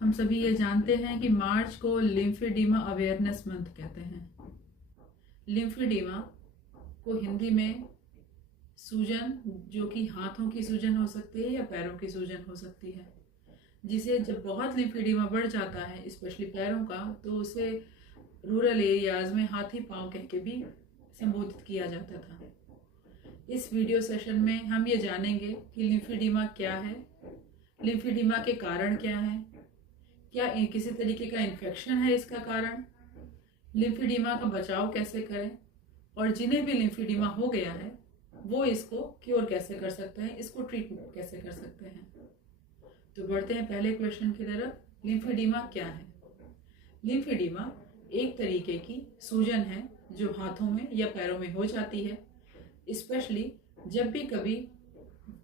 हम सभी ये जानते हैं कि मार्च को लिम्फेडिमा अवेयरनेस मंथ कहते हैं। लिम्फेडिमा को हिंदी में सूजन, जो कि हाथों की सूजन हो सकती है या पैरों की सूजन हो सकती है, जिसे जब बहुत लिम्फेडिमा बढ़ जाता है स्पेशली पैरों का, तो उसे रूरल एरियाज में हाथी पांव कह के भी संबोधित किया जाता था। इस वीडियो सेशन में हम ये जानेंगे कि लिम्फेडिमा क्या है, लिम्फेडिमा के कारण क्या है, क्या किसी तरीके का इन्फेक्शन है इसका कारण, लिम्फेडिमा का बचाव कैसे करें, और जिन्हें भी लिम्फेडिमा हो गया है वो इसको क्योर कैसे कर सकते हैं, इसको ट्रीटमेंट कैसे कर सकते हैं। तो बढ़ते हैं पहले क्वेश्चन की तरफ। लिम्फेडिमा क्या है? लिम्फेडिमा एक तरीके की सूजन है जो हाथों में या पैरों में हो जाती है, स्पेशली जब भी कभी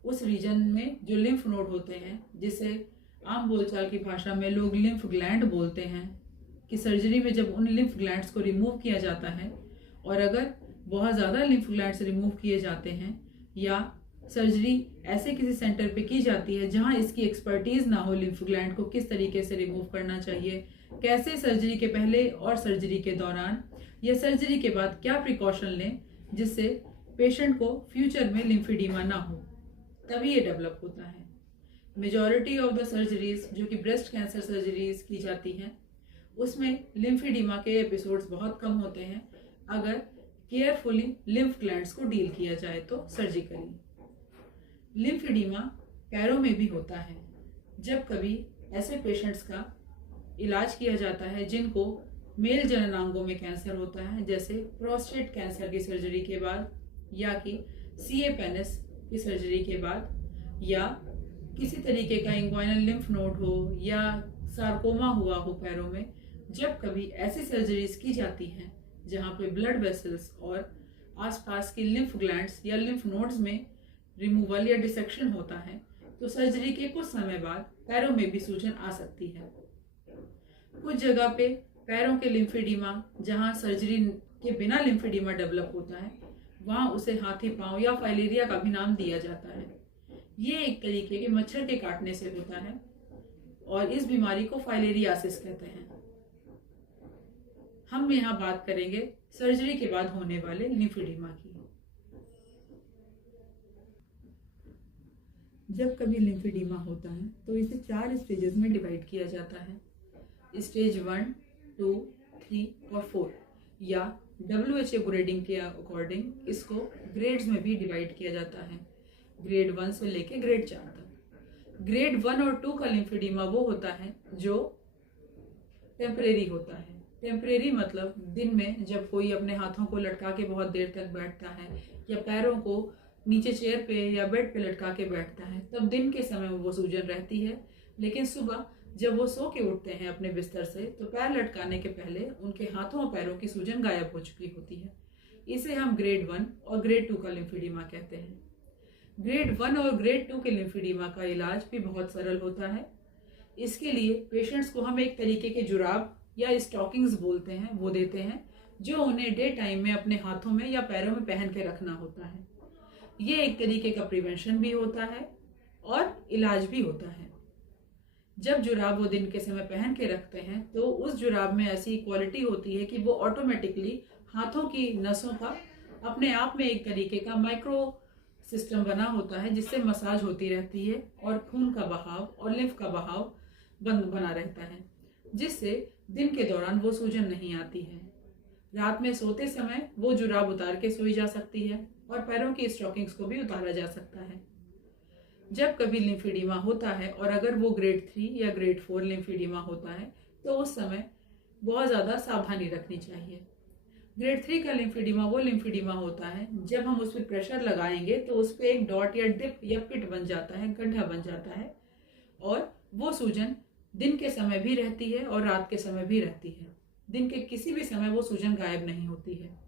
उस रीजन में जो लिम्फ नोड होते हैं, जिसे आम बोलचाल की भाषा में लोग लिम्फ ग्लैंड बोलते हैं, कि सर्जरी में जब उन लिम्फ ग्लैंड्स को रिमूव किया जाता है, और अगर बहुत ज़्यादा लिम्फ ग्लैंड्स रिमूव किए जाते हैं या सर्जरी ऐसे किसी सेंटर पे की जाती है जहां इसकी एक्सपर्टीज़ ना हो, लिम्फ ग्लैंड को किस तरीके से रिमूव करना चाहिए, कैसे सर्जरी के पहले और सर्जरी के दौरान या सर्जरी के बाद क्या प्रिकॉशन लें जिससे पेशेंट को फ्यूचर में लिम्फेडिमा ना हो, तभी ये डेवलप होता है। मेजॉरिटी ऑफ द सर्जरीज जो कि ब्रेस्ट कैंसर सर्जरीज की जाती हैं, उसमें लिम्फेडिमा के एपिसोड्स बहुत कम होते हैं अगर केयरफुली लिम्फ ग्लैंड्स को डील किया जाए तो सर्जिकली। लिम्फेडिमा पैरों में भी होता है जब कभी ऐसे पेशेंट्स का इलाज किया जाता है जिनको मेल जननांगों में कैंसर होता है, जैसे प्रोस्टेट कैंसर की सर्जरी के बाद, या कि सीए पेनिस की सर्जरी के बाद, या किसी तरीके का इंग्वाइनल लिम्फ नोड हो या सार्कोमा हुआ हो पैरों में। जब कभी ऐसी सर्जरीज की जाती हैं जहाँ पे ब्लड वेसल्स और आसपास की लिम्फ ग्लैंड्स या लिम्फ नोड्स में रिमूवल या डिसेक्शन होता है, तो सर्जरी के कुछ समय बाद पैरों में भी सूजन आ सकती है। कुछ जगह पे पैरों के लिम्फेडिमा, जहाँ सर्जरी के बिना लिम्फेडिमा डेवलप होता है, वहाँ उसे हाथी पांव या फाइलेरिया का भी नाम दिया जाता है। ये एक तरीके के मच्छर के काटने से होता है और इस बीमारी को फाइलेरियासिस कहते हैं। हम यहाँ बात करेंगे सर्जरी के बाद होने वाले लिम्फेडिमा की। जब कभी लिम्फेडिमा होता है तो इसे 4 स्टेजेस में डिवाइड किया जाता है। स्टेज 1, 2, 3 और 4, या WHO ग्रेडिंग के अकॉर्डिंग इसको ग्रेड्स में भी डिवाइड किया जाता है, ग्रेड 1 से लेके ग्रेड 4 तक। ग्रेड 1 और 2 का लिम्फेडिमा वो होता है जो टेम्परेरी होता है। टेम्परेरी मतलब दिन में जब कोई अपने हाथों को लटका के बहुत देर तक बैठता है या पैरों को नीचे चेयर पे या बेड पे लटका के बैठता है, तब दिन के समय में वो सूजन रहती है, लेकिन सुबह जब वो सो के उठते हैं अपने बिस्तर से, तो पैर लटकाने के पहले उनके हाथों और पैरों की सूजन गायब हो चुकी होती है। इसे हम ग्रेड 1 और ग्रेड 2 का लिम्फेडिमा कहते हैं। ग्रेड 1 और ग्रेड 2 के लिम्फेडिमा का इलाज भी बहुत सरल होता है। इसके लिए पेशेंट्स को हम एक तरीके के जुराब या स्टॉकिंग्स बोलते हैं वो देते हैं, जो उन्हें डे टाइम में अपने हाथों में या पैरों में पहन के रखना होता है। ये एक तरीके का प्रिवेंशन भी होता है और इलाज भी होता है। जब जुराब वो दिन के समय पहन के रखते हैं तो उस जुराब में ऐसी क्वालिटी होती है कि वो ऑटोमेटिकली हाथों की नसों का अपने आप में एक तरीके का माइक्रो सिस्टम बना होता है, जिससे मसाज होती रहती है और खून का बहाव और लिम्फ का बहाव बना रहता है, जिससे दिन के दौरान वो सूजन नहीं आती है। रात में सोते समय वो जुराब उतार के सोई जा सकती है और पैरों की स्टॉकिंग्स को भी उतारा जा सकता है। जब कभी लिम्फेडिमा होता है और अगर वो ग्रेड 3 या ग्रेड 4 लिम्फेडिमा होता है, तो उस समय बहुत ज़्यादा सावधानी रखनी चाहिए। ग्रेड 3 का लिम्फेडिमा वो लिम्फेडिमा होता है जब हम उस पर प्रेशर लगाएंगे तो उस पर एक डॉट या डिप या पिट बन जाता है, गड्ढा बन जाता है, और वो सूजन दिन के समय भी रहती है और रात के समय भी रहती है। दिन के किसी भी समय वो सूजन गायब नहीं होती है।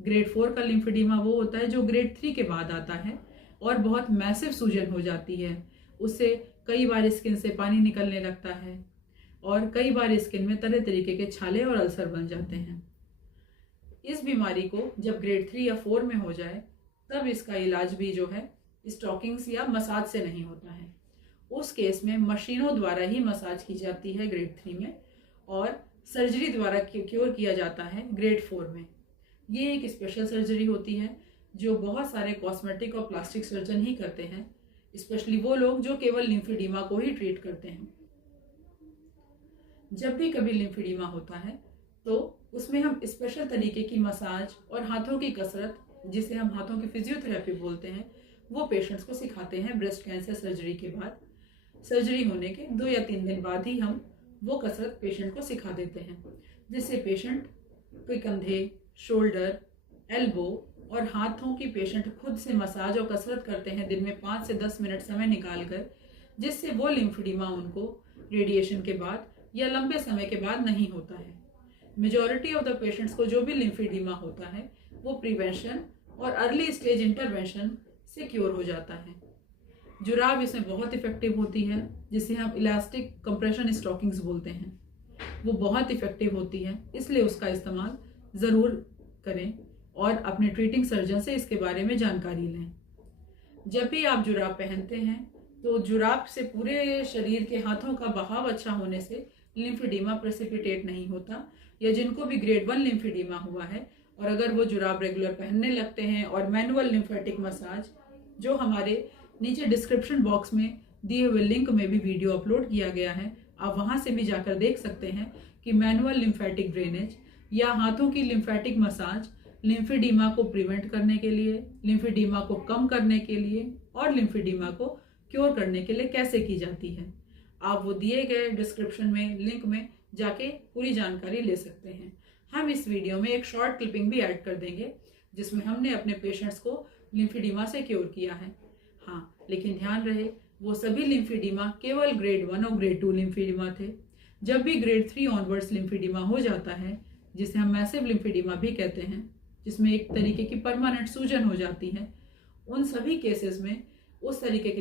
ग्रेड 4 का लिम्फेडिमा वो होता है जो ग्रेड 3 के बाद आता है और बहुत मैसिव सूजन हो जाती है। उससे कई बार स्किन से पानी निकलने लगता है और कई बार स्किन में तरह तरीके के छाले और अल्सर बन जाते हैं। इस बीमारी को जब ग्रेड 3 या 4 में हो जाए, तब इसका इलाज भी जो है स्टॉकिंग्स या मसाज से नहीं होता है। उस केस में मशीनों द्वारा ही मसाज की जाती है ग्रेड 3 में, और सर्जरी द्वारा क्योर किया जाता है ग्रेड 4 में। ये एक स्पेशल सर्जरी होती है जो बहुत सारे कॉस्मेटिक और प्लास्टिक सर्जन ही करते हैं, स्पेशली वो लोग जो केवल लिम्फेडिमा को ही ट्रीट करते हैं। जब भी कभी लिम्फेडिमा होता है तो उसमें हम स्पेशल तरीके की मसाज और हाथों की कसरत, जिसे हम हाथों की फिजियोथेरेपी बोलते हैं, वो पेशेंट्स को सिखाते हैं। ब्रेस्ट कैंसर सर्जरी के बाद, सर्जरी होने के 2 या 3 दिन बाद ही हम वो कसरत पेशेंट को सिखा देते हैं, जिससे पेशेंट के कंधे, शोल्डर, एल्बो और हाथों की पेशेंट खुद से मसाज और कसरत करते हैं दिन में 5 से 10 मिनट समय निकालकर, जिससे वो लिम्फेडिमा उनको रेडिएशन के बाद या लंबे समय के बाद नहीं होता है। मेजॉरिटी ऑफ द पेशेंट्स को जो भी लिम्फेडिमा होता है वो प्रिवेंशन और अर्ली स्टेज इंटरवेंशन से क्योर हो जाता है। जुराब इसमें बहुत इफेक्टिव होती है, जिसे हम इलास्टिक कंप्रेशन स्टॉकिंग्स बोलते हैं। वो बहुत इफेक्टिव होती है, इसलिए उसका इस्तेमाल ज़रूर करें और अपने ट्रीटिंग सर्जन से इसके बारे में जानकारी लें। जब भी आप जुराब पहनते हैं तो जुराब से पूरे शरीर के हाथों का बहाव अच्छा होने से लिम्फेडिमा प्रेसिपिटेट नहीं होता, या जिनको भी ग्रेड 1 लिम्फेडिमा हुआ है और अगर वो जुराब रेगुलर पहनने लगते हैं और मैनुअल लिम्फेटिक मसाज, जो हमारे नीचे डिस्क्रिप्शन बॉक्स में दिए हुए लिंक में भी वीडियो अपलोड किया गया है, आप वहां से भी जाकर देख सकते हैं कि मैनुअल लिम्फेटिक ड्रेनेज या हाथों की लिम्फेटिक मसाज लिम्फेडिमा को प्रिवेंट करने के लिए, लिम्फेडिमा को कम करने के लिए और लिम्फेडिमा को क्योर करने के लिए कैसे की जाती है। आप वो दिए गए डिस्क्रिप्शन में लिंक में जाके पूरी जानकारी ले सकते हैं। हम इस वीडियो में एक शॉर्ट क्लिपिंग भी ऐड कर देंगे जिसमें हमने अपने पेशेंट्स को लिम्फेडिमा से क्योर किया है। हाँ, लेकिन ध्यान रहे वो सभी लिम्फेडिमा केवल ग्रेड 1 और ग्रेड 2 लिम्फेडिमा थे। जब भी ग्रेड 3 ऑनवर्ड्स लिम्फेडिमा हो जाता है, जिसे हम मैसिव लिम्फेडिमा भी कहते हैं, जिसमें एक तरीके की परमानेंट सूजन हो जाती है, उन सभी केसेस में उस तरीके के